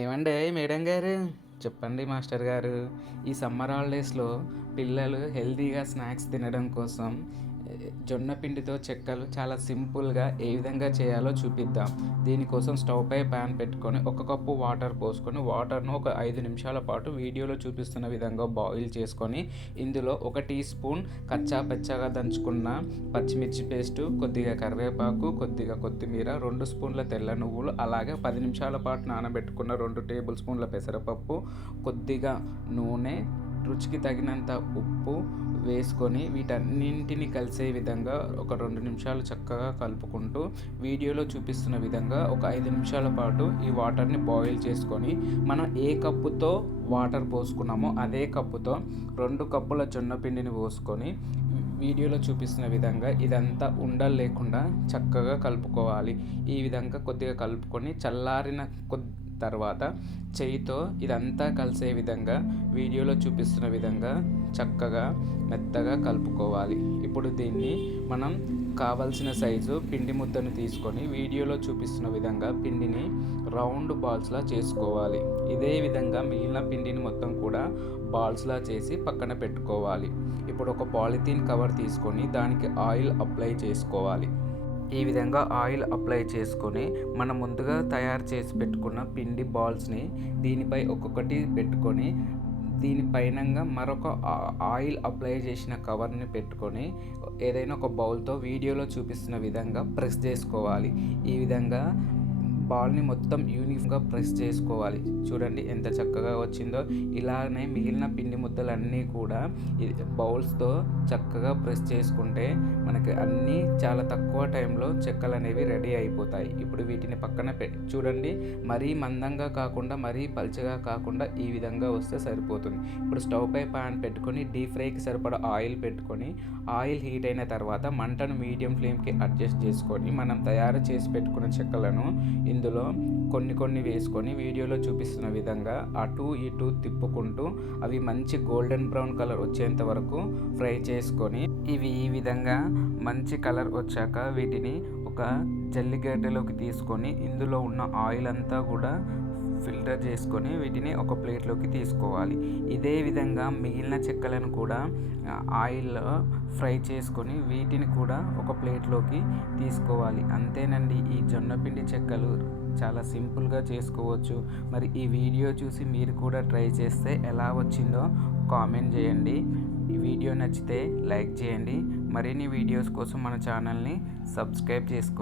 ఏమండే మేడం గారు? చెప్పండి మాస్టర్ గారు. ఈ సమ్మర్ హాలిడేస్‌లో పిల్లలు హెల్తీగా స్నాక్స్ తినడం కోసం జొన్న పిండితో చెక్కలు చాలా సింపుల్‌గా ఏ విధంగా చేయాలో చూపిద్దాం. దీనికోసం స్టవ్ పై పాన్ పెట్టుకొని ఒక కప్పు వాటర్ పోసుకొని వాటర్‌ను ఒక 5 నిమిషాల పాటు వీడియోలో చూపిస్తున్న విధంగా బాయిల్ చేసుకొని ఇందులో ఒక టీ స్పూన్ కచ్చా పచ్చాగా దంచుకున్న పచ్చిమిర్చి పేస్టు, కొద్దిగా కరివేపాకు, కొద్దిగా కొత్తిమీర, 2 స్పూన్ల తెల్ల నువ్వులు, అలాగే 10 నిమిషాల పాటు నానబెట్టుకున్న 2 టేబుల్ స్పూన్ల పెసరపప్పు, కొద్దిగా నూనె, రుచికి తగినంత ఉప్పు వేసుకొని వీటన్నింటిని కలిసే విధంగా ఒక 2 నిమిషాలు చక్కగా కలుపుకుంటూ వీడియోలో చూపిస్తున్న విధంగా ఒక 5 నిమిషాల పాటు ఈ వాటర్ని బాయిల్ చేసుకొని మనం ఏ కప్పుతో వాటర్ పోసుకున్నామో అదే కప్పుతో 2 కప్పుల జొన్న పిండిని పోసుకొని వీడియోలో చూపిస్తున్న విధంగా ఇదంతా ఉండలు లేకుండా చక్కగా కలుపుకోవాలి. ఈ విధంగా కొద్దిగా కలుపుకొని చల్లారిన తర్వాత చేయితో ఇదంతా కలిసే విధంగా వీడియోలో చూపిస్తున్న విధంగా చక్కగా మెత్తగా కలుపుకోవాలి. ఇప్పుడు దీన్ని మనం కావలసిన సైజు పిండి ముద్దను తీసుకొని వీడియోలో చూపిస్తున్న విధంగా పిండిని రౌండ్ బాల్స్లా చేసుకోవాలి. ఇదే విధంగా మిగిలిన పిండిని మొత్తం కూడా బాల్స్లా చేసి పక్కన పెట్టుకోవాలి. ఇప్పుడు ఒక పాలిథీన్ కవర్ తీసుకొని దానికి ఆయిల్ అప్లై చేసుకోవాలి. ఈ విధంగా ఆయిల్ అప్లై చేసుకొని మనం ముందుగా తయారు చేసి పెట్టుకున్న పిండి బాల్స్ని దీనిపై ఒక్కొక్కటి పెట్టుకొని దీనిపైనంగా మరొక ఆయిల్ అప్లై చేసిన కవర్ని పెట్టుకొని ఏదైనా ఒక బౌల్తో వీడియోలో చూపిస్తున్న విధంగా ప్రెస్ చేసుకోవాలి. ఈ విధంగా బాల్ని మొత్తం యూనిఫామ్గా ప్రెస్ చేసుకోవాలి. చూడండి ఎంత చక్కగా వచ్చిందో. ఇలానే మిగిలిన పిండి ముద్దలన్నీ కూడా బౌల్స్తో చక్కగా ప్రెస్ చేసుకుంటే మనకి అన్నీ చాలా తక్కువ టైంలో చెక్కలు అనేవి రెడీ అయిపోతాయి. ఇప్పుడు వీటిని పక్కన చూడండి, మరీ మందంగా కాకుండా మరీ పల్చగా కాకుండా ఈ విధంగా వస్తే సరిపోతుంది. ఇప్పుడు స్టవ్ పై పాన్ పెట్టుకొని డీప్ ఫ్రైకి సరిపడా ఆయిల్ పెట్టుకొని ఆయిల్ హీట్ అయిన తర్వాత మంటను మీడియం ఫ్లేమ్కి అడ్జస్ట్ చేసుకొని మనం తయారు చేసి పెట్టుకున్న చెక్కలను ఇందులో కొన్ని వేసుకొని వీడియోలో చూపిస్తున్న విధంగా అటు ఇటు తిప్పుకుంటూ అవి మంచి గోల్డెన్ బ్రౌన్ కలర్ వచ్చేంత వరకు ఫ్రై చేసుకొని ఇవి ఈ విధంగా మంచి కలర్ వచ్చాక వీటిని ఒక జల్లిగడ్డలోకి తీసుకొని ఇందులో ఉన్న ఆయిల్ అంతా కూడా ఫిల్టర్ చేసుకొని వీటిని ఒక ప్లేట్లోకి తీసుకోవాలి. ఇదే విధంగా మిగిలిన చెక్కలను కూడా ఆయిల్లో ఫ్రై చేసుకొని వీటిని కూడా ఒక ప్లేట్లోకి తీసుకోవాలి. అంతేనండి, ఈ జొన్నపిండి చెక్కలు చాలా సింపుల్గా చేసుకోవచ్చు. మరి ఈ వీడియో చూసి మీరు కూడా ట్రై చేస్తే ఎలా వచ్చిందో కామెంట్ చేయండి. ఈ వీడియో నచ్చితే లైక్ చేయండి. మరిన్ని వీడియోస్ కోసం మన ఛానల్ని సబ్స్క్రైబ్ చేసుకోండి.